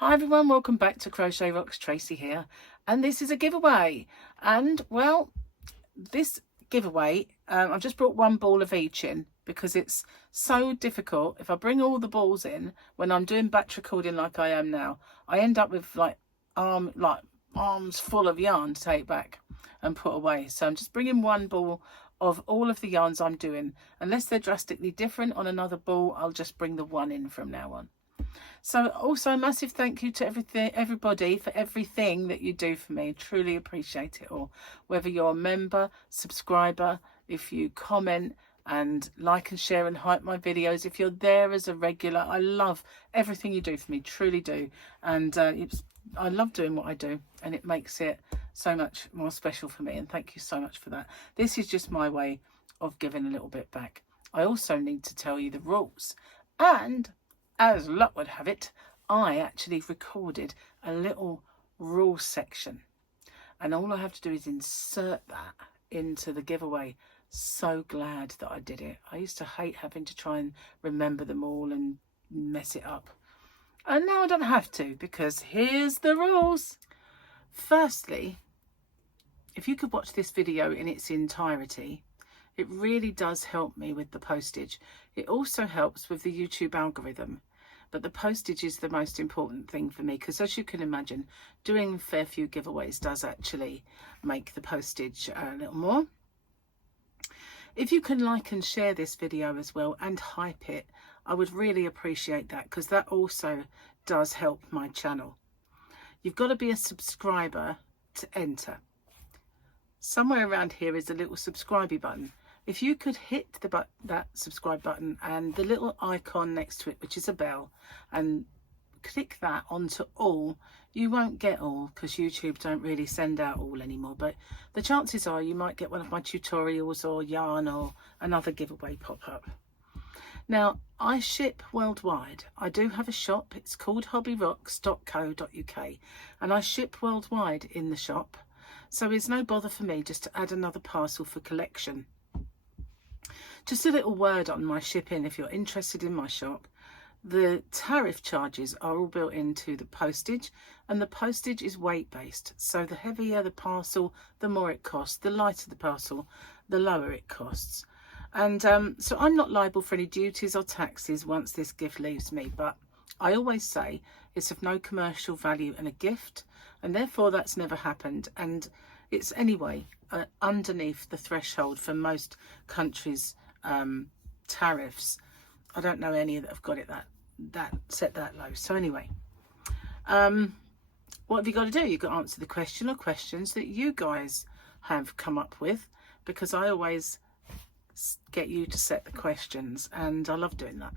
Hi everyone, welcome back to Crochet Rocks. Tracy here, and this is a giveaway. And well, this giveaway, I've just brought one ball of each in because it's so difficult. If I bring all the balls in when I'm doing batch recording like I am now, I end up with like arms full of yarn to take back and put away. So I'm just bringing one ball of all of the yarns I'm doing. Unless they're drastically different on another ball, I'll just bring the one in from now on. So also a massive thank you to everybody for everything that you do for me. Truly appreciate it all. Whether you're a member, subscriber, if you comment and like and share and hype my videos, if you're there as a regular, I love everything you do for me, truly do. And I love doing what I do, and it makes it so much more special for me. And thank you so much for that. This is just my way of giving a little bit back. I also need to tell you the rules, and as luck would have it, I actually recorded a little rules section, and all I have to do is insert that into the giveaway. So glad that I did it. I used to hate having to try and remember them all and mess it up, and now I don't have to, because here's the rules. Firstly, if you could watch this video in its entirety, it really does help me with the postage. It also helps with the YouTube algorithm, but the postage is the most important thing for me, because as you can imagine, doing a fair few giveaways does actually make the postage a little more. If you can like and share this video as well and hype it, I would really appreciate that, because that also does help my channel. You've got to be a subscriber to enter. Somewhere around here is a little subscribe button. If you could hit that subscribe button and the little icon next to it, which is a bell, and click that onto all. You won't get all, because YouTube don't really send out all anymore, but the chances are you might get one of my tutorials or yarn or another giveaway pop up. Now, I ship worldwide. I do have a shop. It's called hobbyrocks.co.uk, and I ship worldwide in the shop, so it's no bother for me just to add another parcel for collection. Just a little word on my shipping if you're interested in my shop. The tariff charges are all built into the postage, and the postage is weight based. So the heavier the parcel, the more it costs. The lighter the parcel, the lower it costs. And so I'm not liable for any duties or taxes once this gift leaves me, but I always say it's of no commercial value and a gift, and therefore that's never happened. And it's anyway underneath the threshold for most countries' tariffs. I don't know any that have got it that set that low. So anyway, what have you got to do? You've got to answer the question or questions that you guys have come up with, because I always get you to set the questions, and I love doing that.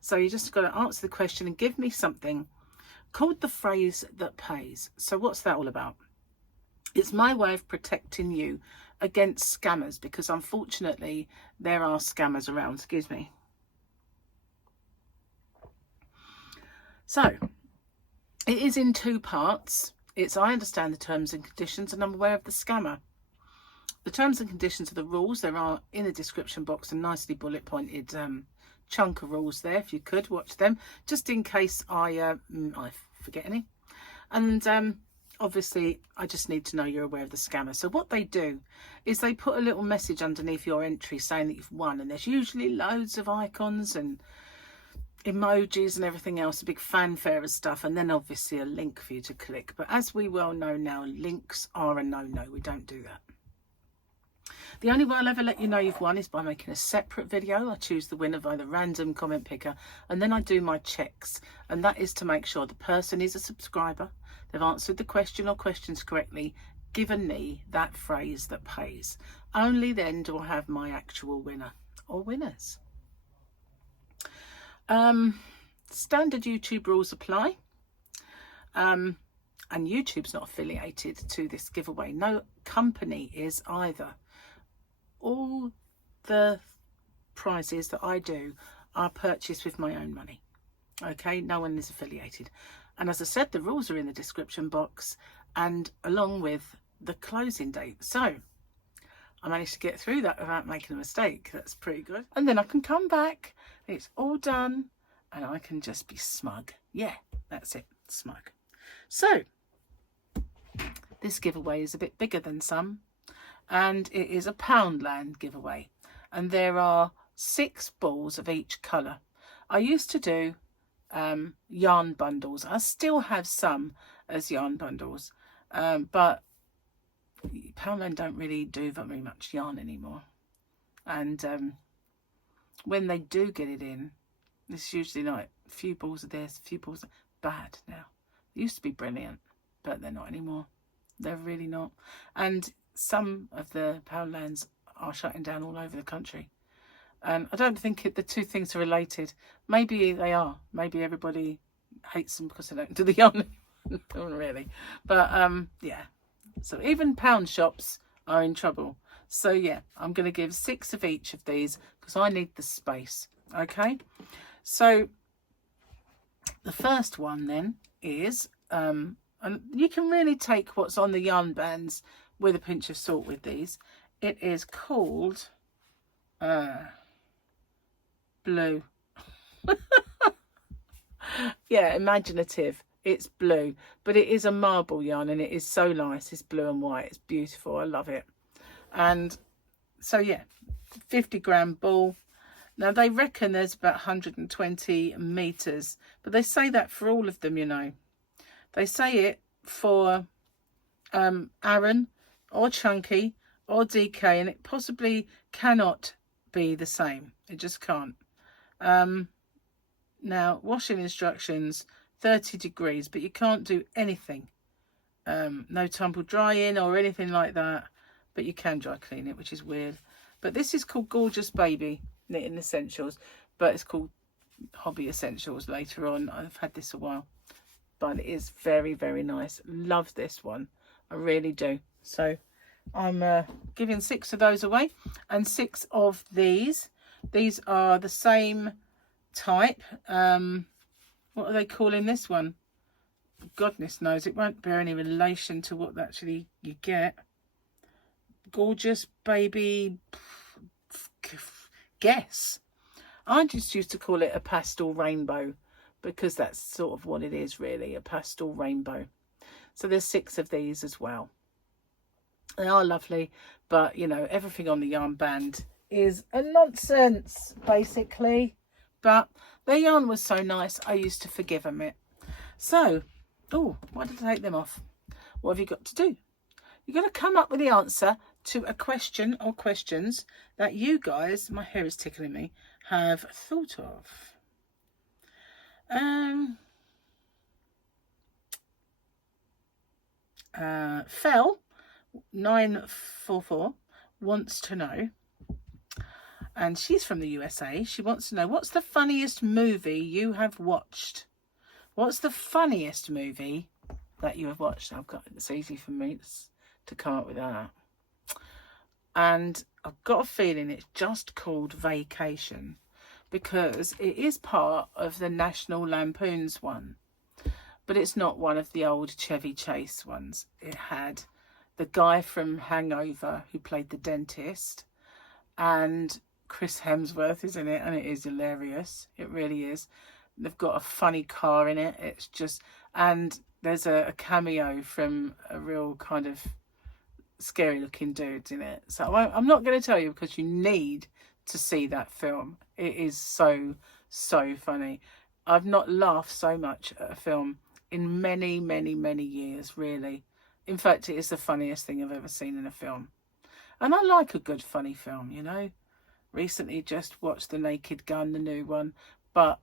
So you just got to answer the question and give me something called the phrase that pays. So what's that all about? It's my way of protecting you against scammers, because unfortunately there are scammers around. Excuse me. So it is in two parts. It's I understand the terms and conditions, and I'm aware of the scammer. The terms and conditions are the rules. There are in the description box a nicely bullet pointed chunk of rules there. If you could watch them, just in case I forget any. And obviously I just need to know you're aware of the scammer. So what they do is they put a little message underneath your entry saying that you've won, and there's usually loads of icons and emojis and everything else, a big fanfare of stuff, and then obviously a link for you to click. But as we well know now, links are a no-no. We don't do that. The only way I'll ever let you know you've won is by making a separate video. I choose the winner by the random comment picker, and then I do my checks, and that is to make sure the person is a subscriber, they've answered the question or questions correctly, given me that phrase that pays. Only then do I have my actual winner or winners. Standard YouTube rules apply, and YouTube's not affiliated to this giveaway. No company is either. All the prizes that I do are purchased with my own money. Okay, no one is affiliated. And as I said, the rules are in the description box, and along with the closing date. So I managed to get through that without making a mistake. That's pretty good. And then I can come back, it's all done, and I can just be smug. Yeah, that's it. smoke. So this giveaway is a bit bigger than some, and it is a Poundland giveaway, and there are 6 balls of each colour. I used to do yarn bundles. I still have some as yarn bundles, but Poundland don't really do very much yarn anymore, and when they do get it in, it's usually like a few balls of this, a few balls of bad now. It used to be brilliant, but they're not anymore. They're really not. And some of the Poundlands are shutting down all over the country. And I don't think the two things are related. Maybe they are. Maybe everybody hates them because they don't do the yarn. Not really. But yeah. So even pound shops are in trouble. So yeah, I'm going to give 6 of each of these because I need the space. Okay. So the first one then is, and you can really take what's on the yarn bands with a pinch of salt with these. It is called blue. Yeah, imaginative. It's blue, but it is a marble yarn and it is so nice. It's blue and white. It's beautiful. I love it. And so yeah, 50-gram ball. Now they reckon there's about 120 meters, but they say that for all of them, you know. They say it for Aran or Chunky or DK, and it possibly cannot be the same. It just can't. Now, washing instructions, 30 degrees, but you can't do anything. No tumble drying or anything like that, but you can dry clean it, which is weird. But this is called Gorgeous Baby Knitting Essentials, but it's called Hobby Essentials later on. I've had this a while, but it is very, very nice. Love this one. I really do. So I'm giving 6 of those away, and 6 of these. These are the same type. What are they calling this one? Goodness knows. It won't bear any relation to what actually you get. Gorgeous Baby... guess. I just used to call it a pastel rainbow because that's sort of what it is really, a pastel rainbow. So there's 6 of these as well. They are lovely, but you know, everything on the yarn band is a nonsense basically, but their yarn was so nice I used to forgive them it. So, oh, why did I take them off? What have you got to do? You've got to come up with the answer to a question or questions that you guys, my hair is tickling me, have thought of. Fel 944 wants to know, and she's from the USA. She wants to know, what's the funniest movie you have watched? What's the funniest movie that you have watched? It's easy for me to come up with that. And I've got a feeling it's just called Vacation because it is part of the National Lampoon's one, but it's not one of the old Chevy Chase ones. It had the guy from Hangover who played the dentist, and Chris Hemsworth is in it, and it is hilarious. It really is. They've got a funny car in it. It's just, and there's a cameo from a real kind of scary looking dudes in it. So I'm not going to tell you because you need to see that film. It is so funny. I've not laughed so much at a film in many years, really. In fact, it is the funniest thing I've ever seen in a film. And I like a good funny film, you know. Recently just watched The Naked Gun, the new one. But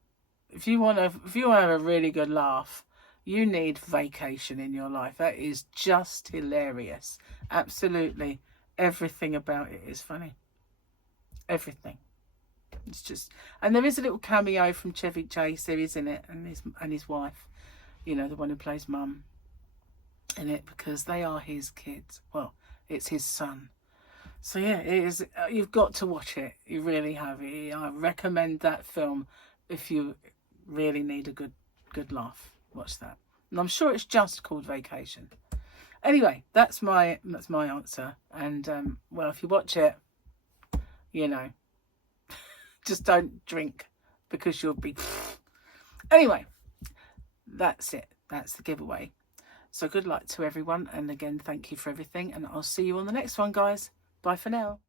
if you want to have a really good laugh, you need Vacation in your life. That is just hilarious. Absolutely everything about it is funny. Everything. It's just, and there is a little cameo from Chevy Chase. There is in it, and his wife. You know, the one who plays mum in it, because they are his kids. Well, it's his son. So yeah, it is. You've got to watch it. You really have. I recommend that film if you really need a good laugh. Watch that. And I'm sure it's just called Vacation. Anyway, that's my answer. And well, if you watch it, you know, just don't drink because you'll be. Anyway, that's it. That's the giveaway. So good luck to everyone, and again, thank you for everything, and I'll see you on the next one, guys. Bye for now.